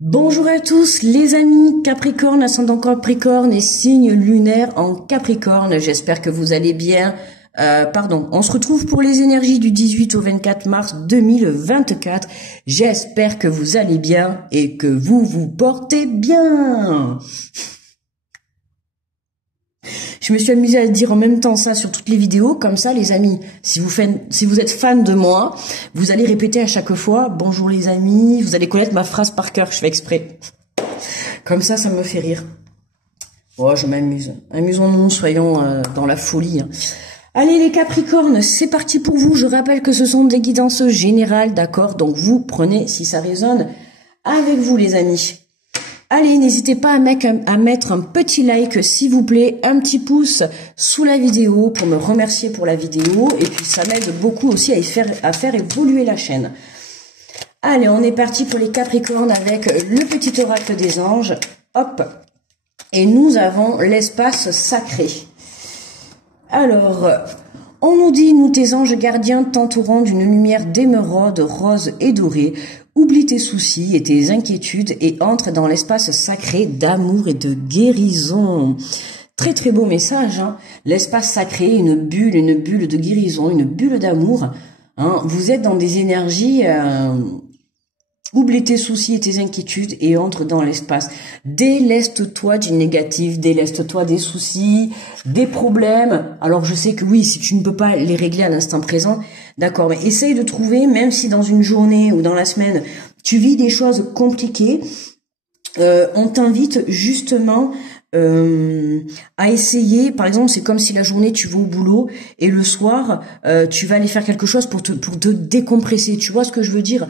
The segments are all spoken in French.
Bonjour à tous les amis Capricorne, ascendant Capricorne et signe lunaire en Capricorne. J'espère que vous allez bien. On se retrouve pour les énergies du 18 au 24 mars 2024. J'espère que vous allez bien et que vous vous portez bien. Je me suis amusée à dire en même temps ça sur toutes les vidéos, comme ça les amis, si vous êtes fan de moi, vous allez répéter à chaque fois, bonjour les amis, vous allez connaître ma phrase par cœur, je fais exprès. Comme ça me fait rire. Oh, je m'amuse. Amusons-nous, soyons dans la folie. Allez les Capricornes, c'est parti pour vous. Je rappelle que ce sont des guidances générales, d'accord? Donc vous prenez si ça résonne avec vous les amis. Allez, n'hésitez pas à mettre un petit like, s'il vous plaît, un petit pouce sous la vidéo pour me remercier pour la vidéo. Et puis, ça m'aide beaucoup aussi à faire évoluer la chaîne. Allez, on est parti pour les Capricornes avec le petit oracle des anges. Hop. Et nous avons l'espace sacré. Alors, on nous dit, nous tes anges gardiens t'entourant d'une lumière d'émeraude, rose et dorée. Oublie tes soucis et tes inquiétudes et entre dans l'espace sacré d'amour et de guérison. Très très beau message, hein. L'espace sacré, une bulle de guérison, une bulle d'amour. Hein. Vous êtes dans des énergies... Oublie tes soucis et tes inquiétudes et entre dans l'espace. Déleste-toi du négatif, déleste-toi des soucis, des problèmes. Alors je sais que oui, si tu ne peux pas les régler à l'instant présent, d'accord, mais essaye de trouver, même si dans une journée ou dans la semaine, tu vis des choses compliquées, on t'invite justement à essayer. Par exemple, c'est comme si la journée tu vas au boulot et le soir tu vas aller faire quelque chose pour te décompresser. Tu vois ce que je veux dire?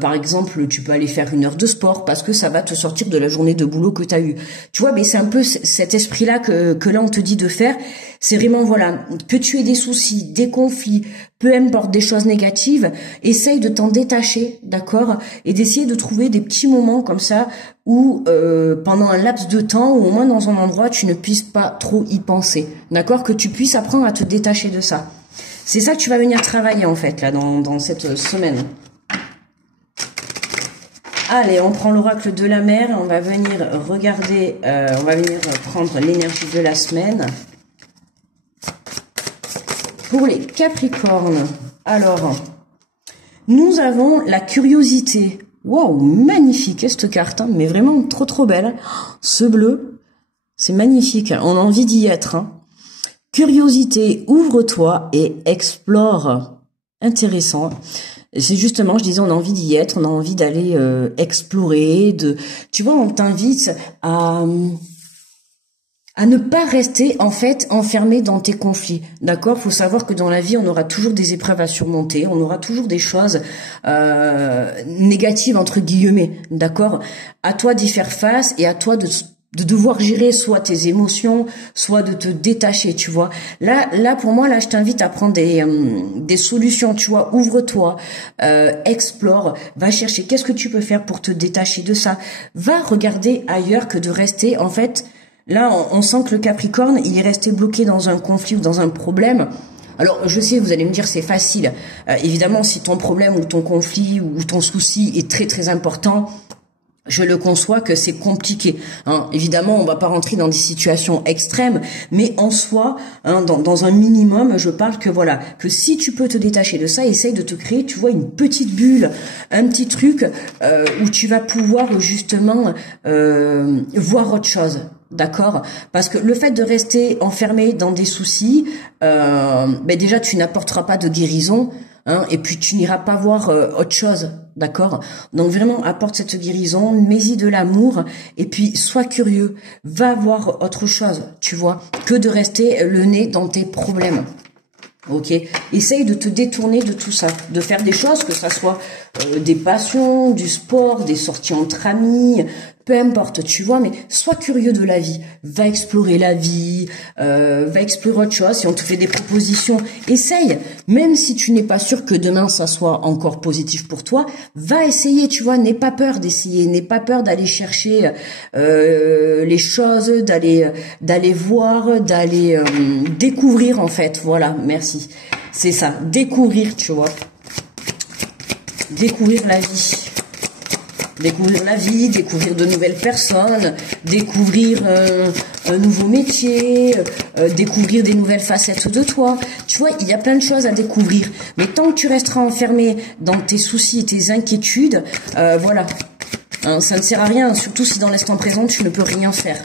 Par exemple, tu peux aller faire 1 heure de sport parce que ça va te sortir de la journée de boulot que tu as eue. Tu vois, mais c'est un peu cet esprit-là que là on te dit de faire. C'est vraiment, voilà, que tu aies des soucis, des conflits, peu importe, des choses négatives, essaye de t'en détacher, d'accord? Et d'essayer de trouver des petits moments comme ça où, pendant un laps de temps, ou au moins dans un endroit, tu ne puisses pas trop y penser, d'accord? Que tu puisses apprendre à te détacher de ça. C'est ça que tu vas venir travailler, en fait, là, dans cette semaine. Allez, on prend l'oracle de la mer, on va venir regarder, on va venir prendre l'énergie de la semaine. Pour les Capricornes, alors, nous avons la curiosité. Waouh, magnifique cette carte, hein, mais vraiment trop trop belle. Ce bleu, c'est magnifique, on a envie d'y être. Hein. Curiosité, ouvre-toi et explore. Intéressant. C'est justement, je disais, on a envie d'y être, on a envie d'aller explorer. Tu vois, on t'invite à ne pas rester en fait enfermé dans tes conflits, d'accord? Faut savoir que dans la vie, on aura toujours des épreuves à surmonter, on aura toujours des choses négatives entre guillemets, d'accord? À toi d'y faire face et à toi de devoir gérer soit tes émotions, soit de te détacher, tu vois. Là pour moi, là je t'invite à prendre des solutions, tu vois. Ouvre-toi, explore, va chercher qu'est-ce que tu peux faire pour te détacher de ça. Va regarder ailleurs que de rester en fait. Là, on sent que le Capricorne, il est resté bloqué dans un conflit ou dans un problème. Alors, je sais, vous allez me dire, c'est facile. Évidemment, si ton problème ou ton conflit ou ton souci est très très important, je le conçois que c'est compliqué. Hein. Évidemment, on va pas rentrer dans des situations extrêmes, mais en soi, hein, dans un minimum, je parle que voilà, que si tu peux te détacher de ça, essaye de te créer, tu vois, une petite bulle, un petit truc où tu vas pouvoir justement voir autre chose. D'accord? Parce que le fait de rester enfermé dans des soucis, déjà tu n'apporteras pas de guérison, hein, et puis tu n'iras pas voir autre chose, d'accord? Donc vraiment apporte cette guérison, mets-y de l'amour, et puis sois curieux, va voir autre chose, tu vois, que de rester le nez dans tes problèmes. Ok, essaye de te détourner de tout ça, de faire des choses, que ça soit des passions, du sport, des sorties entre amis, peu importe, tu vois, mais sois curieux de la vie, va explorer la vie, va explorer autre chose. Si on te fait des propositions, essaye, même si tu n'es pas sûr que demain ça soit encore positif pour toi, va essayer, tu vois, n'aie pas peur d'essayer, n'aie pas peur d'aller chercher les choses, d'aller voir, d'aller découvrir en fait, voilà, merci. C'est ça, découvrir, tu vois. Découvrir la vie. Découvrir la vie, découvrir de nouvelles personnes, découvrir un nouveau métier, découvrir des nouvelles facettes de toi. Tu vois, il y a plein de choses à découvrir. Mais tant que tu resteras enfermé dans tes soucis et tes inquiétudes, voilà, hein, ça ne sert à rien, surtout si dans l'instant présent, tu ne peux rien faire.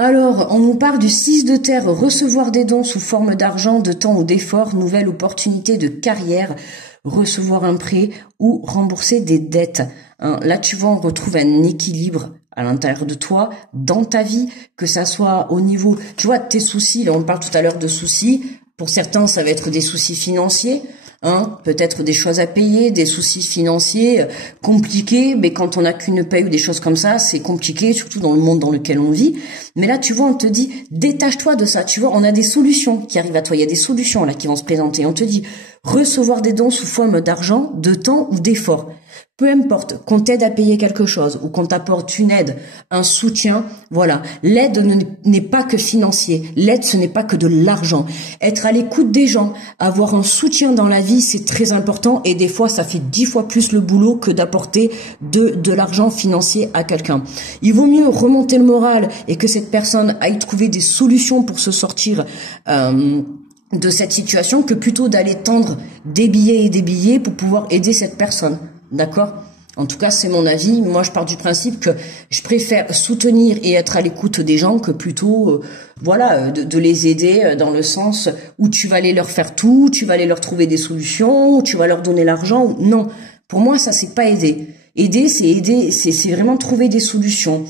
Alors, on nous parle du 6 de terre, recevoir des dons sous forme d'argent, de temps ou d'effort, nouvelle opportunité de carrière, recevoir un prêt ou rembourser des dettes. Hein, là, tu vois, on retrouve un équilibre à l'intérieur de toi, dans ta vie, que ça soit au niveau, tu vois, tes soucis, là on parle tout à l'heure de soucis, pour certains ça va être des soucis financiers, hein, peut-être des choses à payer, des soucis financiers compliqués, mais quand on n'a qu'une paye ou des choses comme ça, c'est compliqué, surtout dans le monde dans lequel on vit. Mais là, tu vois, on te dit, détache-toi de ça, tu vois, on a des solutions qui arrivent à toi, il y a des solutions là qui vont se présenter. On te dit, recevoir des dons sous forme d'argent, de temps ou d'effort. Peu importe, qu'on t'aide à payer quelque chose ou qu'on t'apporte une aide, un soutien, voilà. L'aide n'est pas que financier. L'aide, ce n'est pas que de l'argent. Être à l'écoute des gens, avoir un soutien dans la vie, c'est très important et des fois, ça fait 10 fois plus le boulot que d'apporter de l'argent financier à quelqu'un. Il vaut mieux remonter le moral et que cette personne aille trouver des solutions pour se sortir de cette situation que plutôt d'aller tendre des billets et des billets pour pouvoir aider cette personne. D'accord? En tout cas, c'est mon avis. Moi, je pars du principe que je préfère soutenir et être à l'écoute des gens que plutôt, voilà, de les aider dans le sens où tu vas aller leur faire tout, tu vas aller leur trouver des solutions, où tu vas leur donner l'argent. Non, pour moi, ça, c'est pas aider. Aider, c'est vraiment trouver des solutions.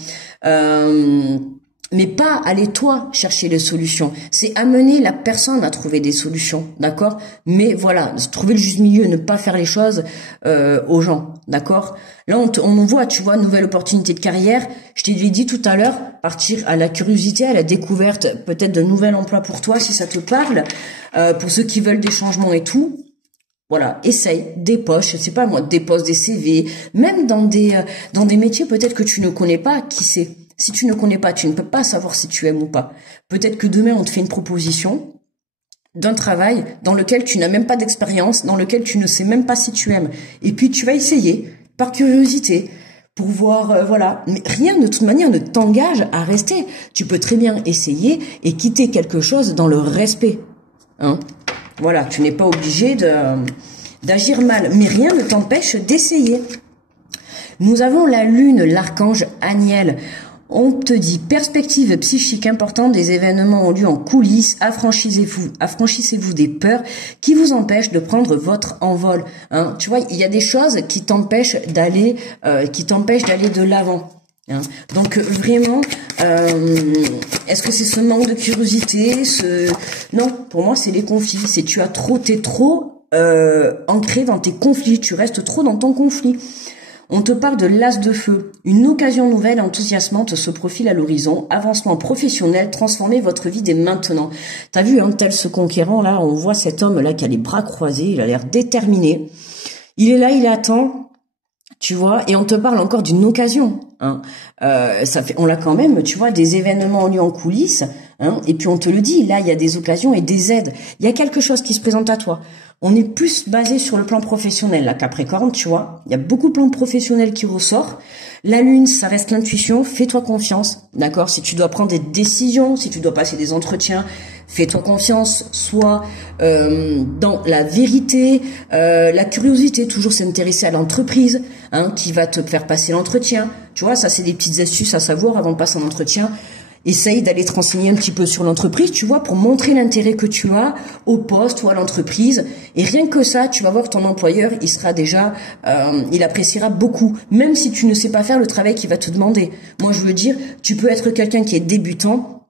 Mais pas aller toi chercher les solutions. C'est amener la personne à trouver des solutions, d'accord? Mais voilà, trouver le juste milieu, ne pas faire les choses aux gens, d'accord? Là, on voit, tu vois, nouvelle opportunité de carrière. Je t'ai dit tout à l'heure, partir à la curiosité, à la découverte, peut-être de nouvel emploi pour toi, si ça te parle. Pour ceux qui veulent des changements et tout. Voilà, essaye, dépêche, je sais pas moi, dépose des CV, même dans des métiers peut-être que tu ne connais pas, qui sait? Si tu ne connais pas, tu ne peux pas savoir si tu aimes ou pas. Peut-être que demain, on te fait une proposition d'un travail dans lequel tu n'as même pas d'expérience, dans lequel tu ne sais même pas si tu aimes. Et puis, tu vas essayer, par curiosité, pour voir, voilà. Mais rien, de toute manière, ne t'engage à rester. Tu peux très bien essayer et quitter quelque chose dans le respect. Hein? Voilà, tu n'es pas obligé d'agir mal. Mais rien ne t'empêche d'essayer. Nous avons la lune, l'archange Aniel. On te dit perspective psychique importante, des événements ont lieu en coulisses, affranchissez-vous des peurs qui vous empêchent de prendre votre envol. Hein, tu vois, il y a des choses qui t'empêchent d'aller de l'avant. Hein. Donc vraiment, est-ce que c'est ce manque de curiosité, non, pour moi c'est les conflits. C'est t'es trop ancré dans tes conflits, tu restes trop dans ton conflit. On te parle de l'as de feu. Une occasion nouvelle, enthousiasmante se profile à l'horizon. Avancement professionnel, transformez votre vie dès maintenant. T'as vu, hein, tel ce conquérant, là, on voit cet homme-là qui a les bras croisés, il a l'air déterminé. Il est là, il attend, tu vois, et on te parle encore d'une occasion. Hein. On l'a quand même, tu vois, des événements ont lieu en coulisses, hein, et puis on te le dit, là, il y a des occasions et des aides. Il y a quelque chose qui se présente à toi. On est plus basé sur le plan professionnel, là, Capricorne, tu vois. Il y a beaucoup de plans professionnels qui ressortent. La lune, ça reste l'intuition. Fais-toi confiance, d'accord? Si tu dois prendre des décisions, si tu dois passer des entretiens, fais-toi confiance. Sois dans la vérité, la curiosité, toujours s'intéresser à l'entreprise, hein, qui va te faire passer l'entretien. Tu vois, ça, c'est des petites astuces à savoir avant de passer un entretien. Essaye d'aller te renseigner un petit peu sur l'entreprise, tu vois, pour montrer l'intérêt que tu as au poste ou à l'entreprise. Et rien que ça, tu vas voir que ton employeur, il sera déjà, il appréciera beaucoup, même si tu ne sais pas faire le travail qu'il va te demander. Moi, je veux dire, tu peux être quelqu'un qui est débutant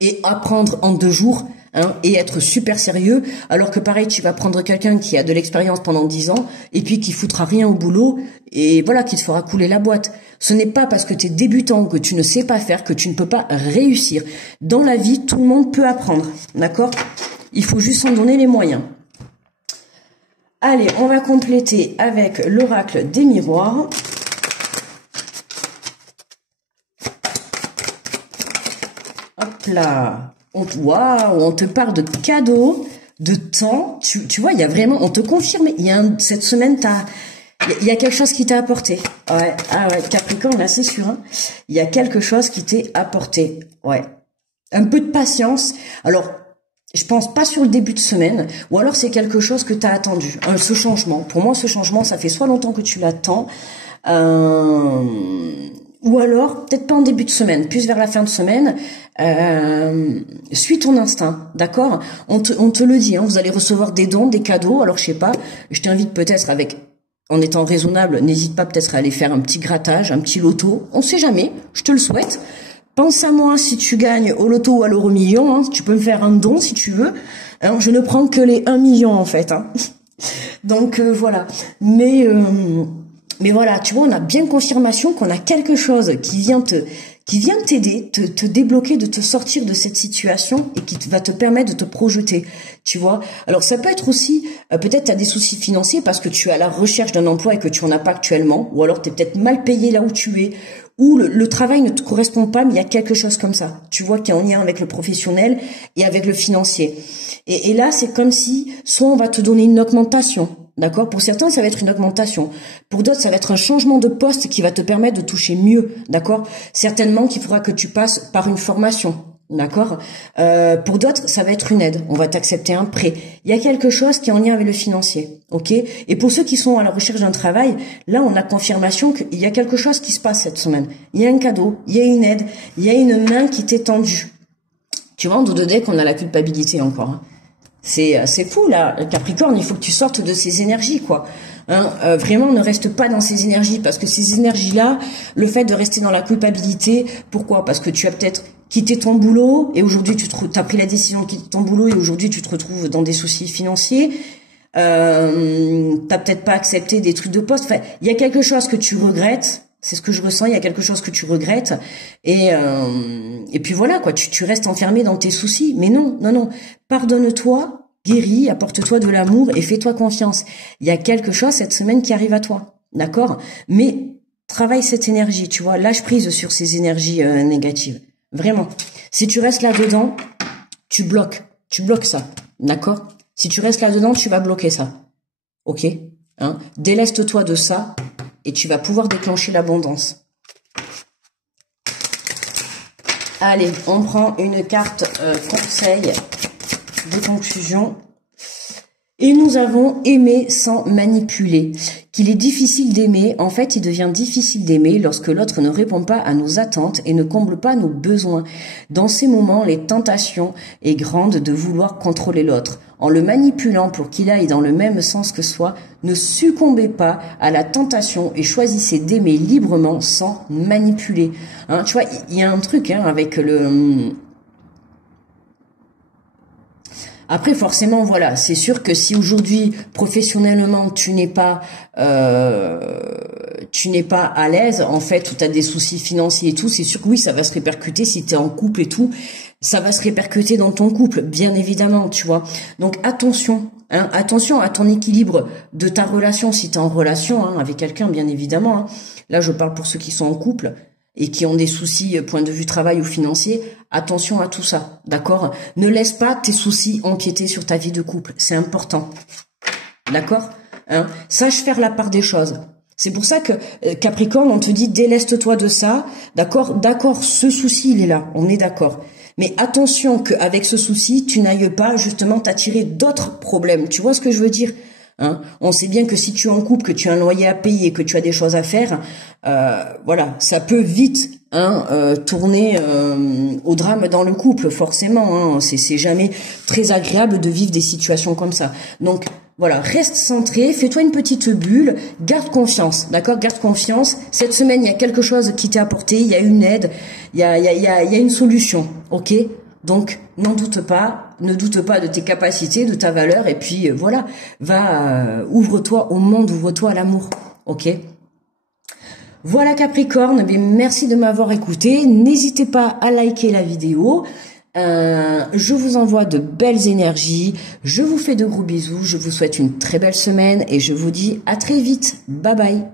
et apprendre en 2 jours, hein, et être super sérieux, alors que pareil, tu vas prendre quelqu'un qui a de l'expérience pendant 10 ans et puis qui foutra rien au boulot et voilà, qui te fera couler la boîte. Ce n'est pas parce que tu es débutant, que tu ne sais pas faire, que tu ne peux pas réussir. Dans la vie, tout le monde peut apprendre, d'accord? Il faut juste s'en donner les moyens. Allez, on va compléter avec l'oracle des miroirs. Hop là. Waouh, on te parle de cadeaux, de temps. Tu vois, il y a vraiment, on te confirme, cette semaine, il y a quelque chose qui t'a apporté. Ouais, ah ouais, Capricorne, là, c'est sûr, hein. Il y a quelque chose qui t'est apporté. Ouais. Un peu de patience. Alors, je pense pas sur le début de semaine, ou alors c'est quelque chose que tu as attendu. Ce changement. Pour moi, ce changement, ça fait soit longtemps que tu l'attends, ou alors, peut-être pas en début de semaine, plus vers la fin de semaine, suis ton instinct, d'accord? On te le dit, hein, vous allez recevoir des dons, des cadeaux, alors je sais pas, je t'invite peut-être en étant raisonnable, n'hésite pas peut-être à aller faire un petit grattage, un petit loto, on sait jamais, je te le souhaite. Pense à moi si tu gagnes au loto ou à l'euro million, hein, tu peux me faire un don si tu veux, hein, je ne prends que les 1 million en fait, hein. Donc voilà, mais voilà, tu vois, on a bien confirmation qu'on a quelque chose qui vient t'aider, te débloquer, de te sortir de cette situation et qui va te permettre de te projeter, tu vois. Alors ça peut être aussi, peut-être tu as des soucis financiers parce que tu es à la recherche d'un emploi et que tu en as pas actuellement, ou alors tu es peut-être mal payé là où tu es, ou le travail ne te correspond pas, mais il y a quelque chose comme ça, tu vois, qui est en lien avec le professionnel et avec le financier. Et là, c'est comme si, soit on va te donner une augmentation, d'accord? Pour certains, ça va être une augmentation. Pour d'autres, ça va être un changement de poste qui va te permettre de toucher mieux, d'accord? Certainement qu'il faudra que tu passes par une formation, d'accord? Pour d'autres, ça va être une aide. On va t'accepter un prêt. Il y a quelque chose qui est en lien avec le financier, ok? Et pour ceux qui sont à la recherche d'un travail, là, on a confirmation qu'il y a quelque chose qui se passe cette semaine. Il y a un cadeau, il y a une aide, il y a une main qui t'est tendue. Tu vois, en dos de deck, on a la culpabilité encore, hein. C'est fou là, Capricorne, il faut que tu sortes de ces énergies, quoi. Hein, vraiment, ne reste pas dans ces énergies, parce que ces énergies-là, le fait de rester dans la culpabilité, pourquoi? Parce que tu as peut-être quitté ton boulot et aujourd'hui t'as pris la décision de quitter ton boulot et aujourd'hui tu te retrouves dans des soucis financiers. T'as peut-être pas accepté des trucs de poste. Enfin, il y a quelque chose que tu regrettes. C'est ce que je ressens, il y a quelque chose que tu regrettes et puis voilà quoi, tu restes enfermé dans tes soucis. Mais non, pardonne-toi, guéris, apporte-toi de l'amour et fais-toi confiance. Il y a quelque chose cette semaine qui arrive à toi, d'accord? Mais travaille cette énergie, tu vois, lâche prise sur ces énergies négatives. Vraiment. Si tu restes là-dedans, tu bloques ça, d'accord? Si tu restes là-dedans, tu vas bloquer ça, ok? Hein? Déleste-toi de ça. Et tu vas pouvoir déclencher l'abondance. Allez, on prend une carte conseil de conclusion. Et nous avons aimer sans manipuler. Qu'il est difficile d'aimer, en fait, il devient difficile d'aimer lorsque l'autre ne répond pas à nos attentes et ne comble pas nos besoins. Dans ces moments, les tentations est grande de vouloir contrôler l'autre. En le manipulant pour qu'il aille dans le même sens que soi, ne succombez pas à la tentation et choisissez d'aimer librement sans manipuler. Hein, tu vois, il y a un truc hein, avec le... Après, forcément, voilà, c'est sûr que si aujourd'hui, professionnellement, tu n'es pas à l'aise, en fait, ou tu as des soucis financiers et tout, c'est sûr que oui, ça va se répercuter si tu es en couple et tout, ça va se répercuter dans ton couple, bien évidemment, tu vois. Donc, attention, hein, attention à ton équilibre de ta relation, si tu es en relation hein, avec quelqu'un, bien évidemment. Hein. Là, je parle pour ceux qui sont en couple et qui ont des soucis point de vue travail ou financier, attention à tout ça, d'accord? Ne laisse pas tes soucis empiéter sur ta vie de couple, c'est important, d'accord? Hein? Sache faire la part des choses. C'est pour ça que Capricorne, on te dit déleste-toi de ça, d'accord? D'accord, ce souci, il est là, on est d'accord. Mais attention qu'avec ce souci, tu n'ailles pas justement t'attirer d'autres problèmes. Tu vois ce que je veux dire? Hein, on sait bien que si tu es en couple, que tu as un loyer à payer, que tu as des choses à faire, voilà, ça peut vite tourner au drame dans le couple, forcément. Hein, c'est jamais très agréable de vivre des situations comme ça. Donc voilà, reste centré, fais-toi une petite bulle, garde confiance, d'accord? Garde confiance. Cette semaine, il y a quelque chose qui t'est apporté, il y a une aide, il y a une solution, ok? Donc, n'en doute pas, ne doute pas de tes capacités, de ta valeur, et puis voilà, ouvre-toi au monde, ouvre-toi à l'amour, ok? Voilà Capricorne, bien, merci de m'avoir écouté, n'hésitez pas à liker la vidéo, je vous envoie de belles énergies, je vous fais de gros bisous, je vous souhaite une très belle semaine, et je vous dis à très vite, bye bye.